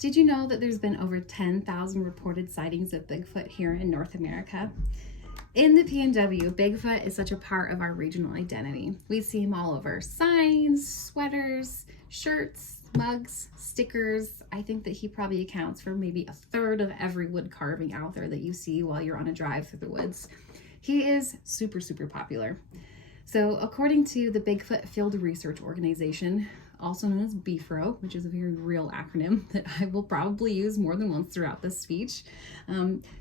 Did you know that there's been over 10,000 reported sightings of Bigfoot here in North America? In the PNW, Bigfoot is such a part of our regional identity. We see him all over signs, sweaters, shirts, mugs, stickers. I think that he probably accounts for maybe a third of every wood carving out there that you see while you're on a drive through the woods. He is super, super popular. So according to the Bigfoot Field Research Organization, also known as BFRO, which is a very real acronym that I will probably use more than once throughout this speech.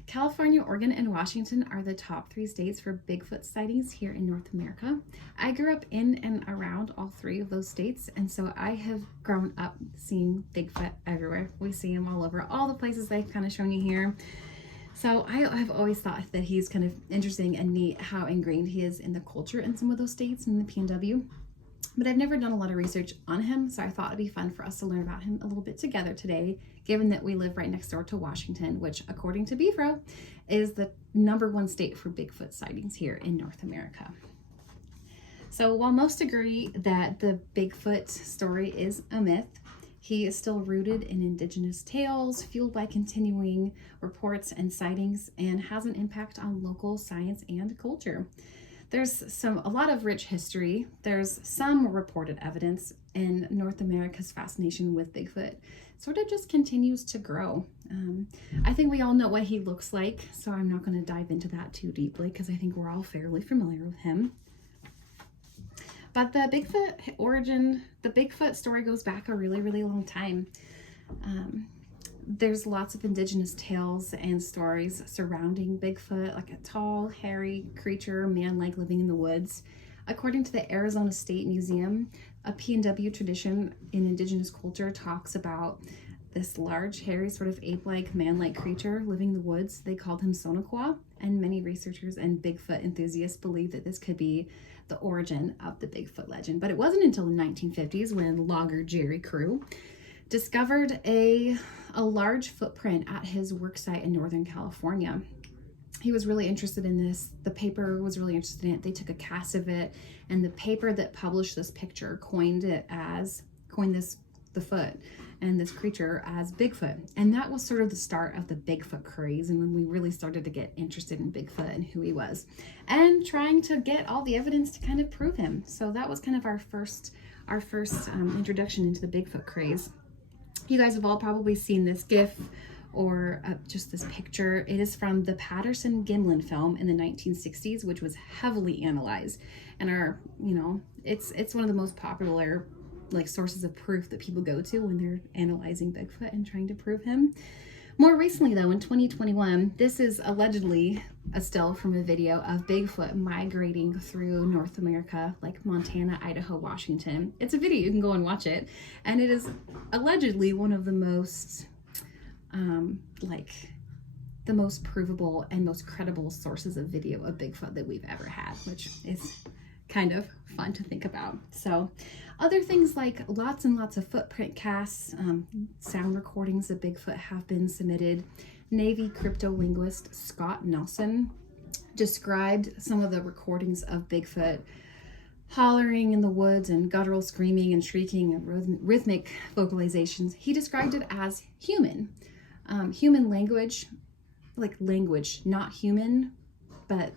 California, Oregon, and Washington are the top 3 states for Bigfoot sightings here in North America. I grew up in and around all 3 of those states, and so I have grown up seeing Bigfoot everywhere. We see him all over, all the places I've kind of shown you here. So I have always thought that he's kind of interesting and neat how ingrained he is in the culture in some of those states in the PNW. But I've never done a lot of research on him, so I thought it'd be fun for us to learn about him a little bit together today, given that we live right next door to Washington, which, according to BFRO, is the #1 state for Bigfoot sightings here in North America. So while most agree that the Bigfoot story is a myth, he is still rooted in indigenous tales, fueled by continuing reports and sightings, and has an impact on local science and culture. There's a lot of rich history. There's some reported evidence, and North America's fascination with Bigfoot sort of just continues to grow. I think we all know what he looks like, so I'm not going to dive into that too deeply because I think we're all fairly familiar with him. But the Bigfoot story goes back a really, really long time. There's lots of indigenous tales and stories surrounding Bigfoot, like a tall, hairy creature, man-like living in the woods. According to the Arizona State Museum, a PNW tradition in indigenous culture talks about this large, hairy, sort of ape-like, man-like creature living in the woods. They called him Sonoqua, and many researchers and Bigfoot enthusiasts believe that this could be the origin of the Bigfoot legend. But it wasn't until the 1950s when logger Jerry Crew discovered a large footprint at his worksite in Northern California. He was really interested in this. The paper was really interested in it. They took a cast of it, and the paper that published this picture coined the foot and this creature as Bigfoot. And that was sort of the start of the Bigfoot craze, and when we really started to get interested in Bigfoot and who he was, and trying to get all the evidence to kind of prove him. So that was kind of our first introduction into the Bigfoot craze. You guys have all probably seen this GIF or just this picture. It is from the Patterson-Gimlin film in the 1960s, which was heavily analyzed, and it's one of the most popular sources of proof that people go to when they're analyzing Bigfoot and trying to prove him. More recently, though, in 2021, this is allegedly a still from a video of Bigfoot migrating through North America, like Montana, Idaho, Washington. It's a video, you can go and watch it, and it is allegedly one of the most the most provable and most credible sources of video of Bigfoot that we've ever had, which is kind of fun to think about. So other things like lots and lots of footprint casts, sound recordings of Bigfoot have been submitted. Navy cryptolinguist Scott Nelson described some of the recordings of Bigfoot hollering in the woods and guttural screaming and shrieking and rhythmic vocalizations. He described it as human. Human language, like language, not human, but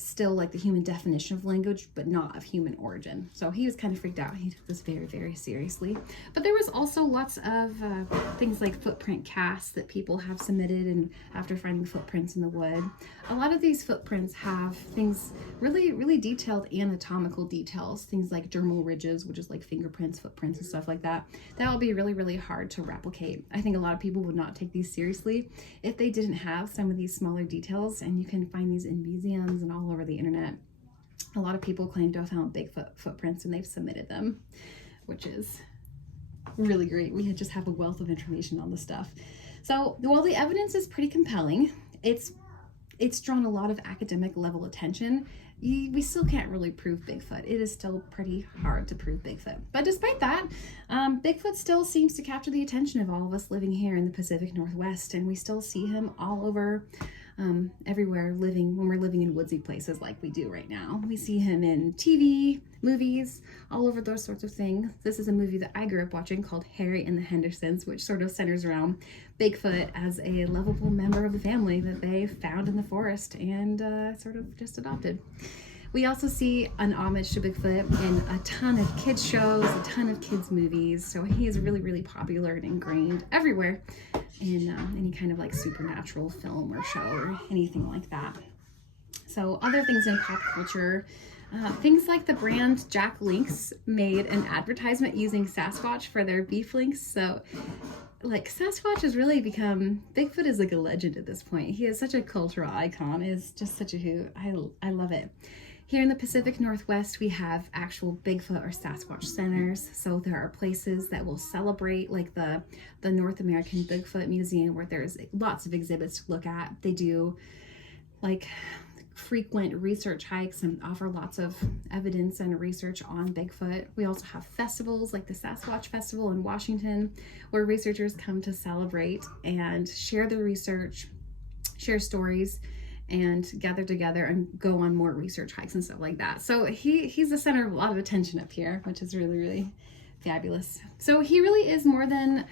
still like the human definition of language, but not of human origin. So he was kind of freaked out. He took this very, very seriously. But there was also lots of things like footprint casts that people have submitted, and after finding footprints in the wood. A lot of these footprints have things, really, really detailed anatomical details, things like dermal ridges, which is like fingerprints, footprints, and stuff like that. That will be really, really hard to replicate. I think a lot of people would not take these seriously if they didn't have some of these smaller details, and you can find these in museums and all over the internet. A lot of people claim to have found Bigfoot footprints, and they've submitted them, which is really great. We just have a wealth of information on this stuff. So while the evidence is pretty compelling, it's drawn a lot of academic level attention. We still can't really prove Bigfoot. It is still pretty hard to prove Bigfoot. But despite that, Bigfoot still seems to capture the attention of all of us living here in the Pacific Northwest, and we still see him all over everywhere when we're living in woodsy places like we do right now. We see him in TV, movies, all over those sorts of things. This is a movie that I grew up watching called Harry and the Hendersons, which sort of centers around Bigfoot as a lovable member of the family that they found in the forest and sort of just adopted. We also see an homage to Bigfoot in a ton of kids shows, a ton of kids movies. So he is really, really popular and ingrained everywhere in any kind of like supernatural film or show or anything like that. So other things in pop culture, things like the brand Jack Link's made an advertisement using Sasquatch for their beef links. So like Sasquatch has really become, Bigfoot is like a legend at this point. He is such a cultural icon. It's just such a hoot. I love it. Here in the Pacific Northwest, we have actual Bigfoot or Sasquatch centers. So there are places that will celebrate, like the North American Bigfoot Museum, where there's lots of exhibits to look at. They do like frequent research hikes and offer lots of evidence and research on Bigfoot. We also have festivals like the Sasquatch Festival in Washington, where researchers come to celebrate and share their research, share stories, and gather together and go on more research hikes and stuff like that. So he's the center of a lot of attention up here, which is really, really fabulous. So he really is more than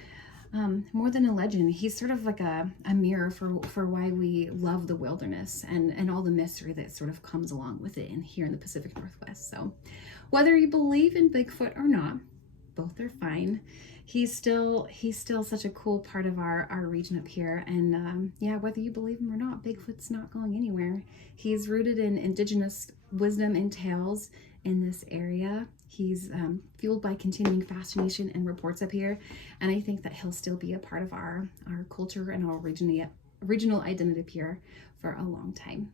a legend. He's sort of like a mirror for why we love the wilderness and all the mystery that sort of comes along with it here in the Pacific Northwest. So whether you believe in Bigfoot or not, both are fine. He's still such a cool part of our region up here. And yeah, whether you believe him or not, Bigfoot's not going anywhere. He's rooted in indigenous wisdom and tales in this area. He's fueled by continuing fascination and reports up here. And I think that he'll still be a part of our culture and our regional identity up here for a long time.